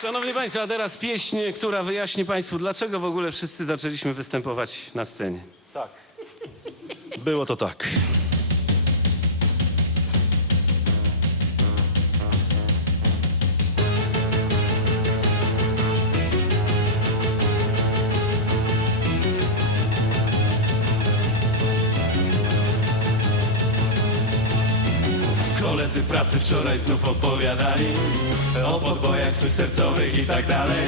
Szanowni Państwo, a teraz pieśń, która wyjaśni Państwu, dlaczego w ogóle wszyscy zaczęliśmy występować na scenie. Było to tak. Koledzy w pracy wczoraj znów opowiadali O podbojach swych sercowych i tak dalej.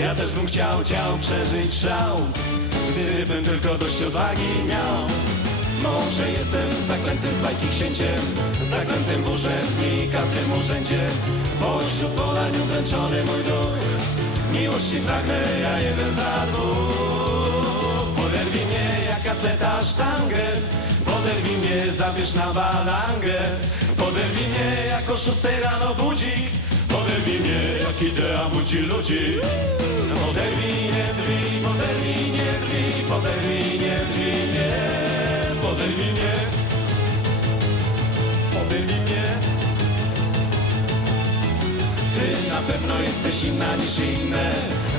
Ja też bym chciał, chciał przeżyć szał Gdybym tylko dość odwagi miał. Może jestem zaklętym z bajki księciem Zaklętym w urzędnika w tym urzędzie. Choć wśród polań udręczony mój duch Miłości pragnę ja jeden za dwóch. Poderwij mnie jak atleta sztangę Poderwij mnie, zabierz na balangę Poderwij mnie jak o szóstej rano budzik. Poderwij mnie jak idea budzi ludzi. Poderwij nie drwi, poderwij nie drwi Poderwij nie drwi, nie mnie. Mnie. Ty na pewno jesteś inna niż inne.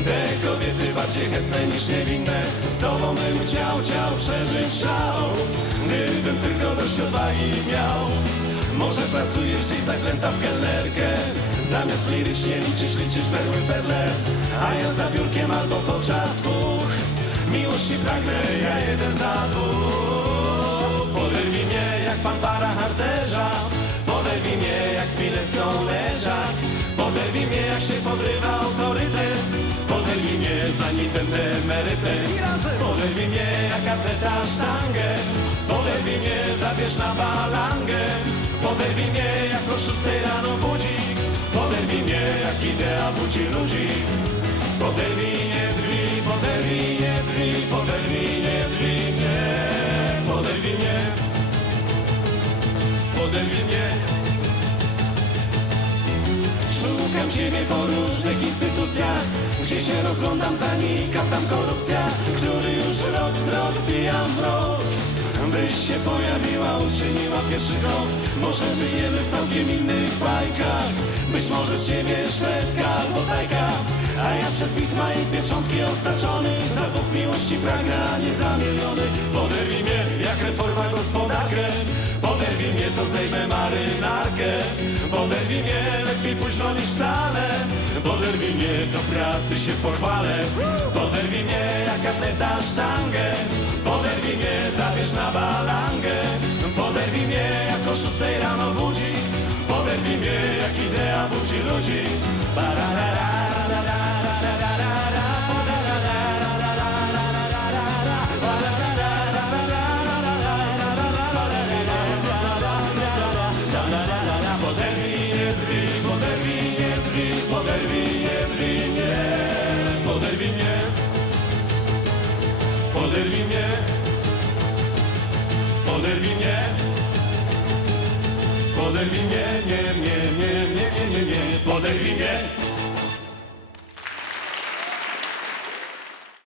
Te kobiety bardziej chętne niż niewinne. Z tobą bym chciał, chciał przeżyć szał Gdybym tylko dość odwagi miał Może pracujesz gdzieś zaklęta w kelnerkę. Zamiast lirycznie liczyć, liczyć perły perle. A ja za biurkiem albo podczas dwóch Miłości pragnę, ja jeden za dwóch. Poderwij mnie jak fanfara harcerza. Poderwij mnie jak spileską leżak Poderwij mnie jak się podrywa autorytet. Poderwij mnie zanim będę emerytem. Poderwij mnie jak atleta sztangę. Poderwij mnie, zabierz na balangę Poderwij mnie jak o szóstej rano budzik. Poderwij mnie jak idea budzi ludzi. Poderwij nie drwi, poderwij nie drwi Poderwij nie drwi, nie Poderwij mnie. Poderwij mnie. Szukam ciebie po różnych instytucjach. Gdzie się rozglądam, zanika tam korupcja Który już rok z rok pijam w rok Byś się pojawiła, uczyniła pierwszy krok. Może żyjemy w całkiem innych bajkach. Być może z ciebie Szwedka albo Tajka. A ja przez pisma i pieczątki osaczony Za dwóch miłości pragnę, a nie za miliony. Poderwij mnie jak reforma gospodarkę. Poderwij mnie, to zdejmę marynarkę. Poderwij mnie, lepiej późno niż wcale. Poderwij mnie, do pracy się pochwalę Poderwij mnie, jak atleta sztangę Poderwij mnie, zabierz na balangę Poderwij mnie, jak o szóstej rano budzik Poderwij mnie, jak idea budzi ludzi nie Poderwij mnie Poderwij mnie Poderwij mnie nie, nie,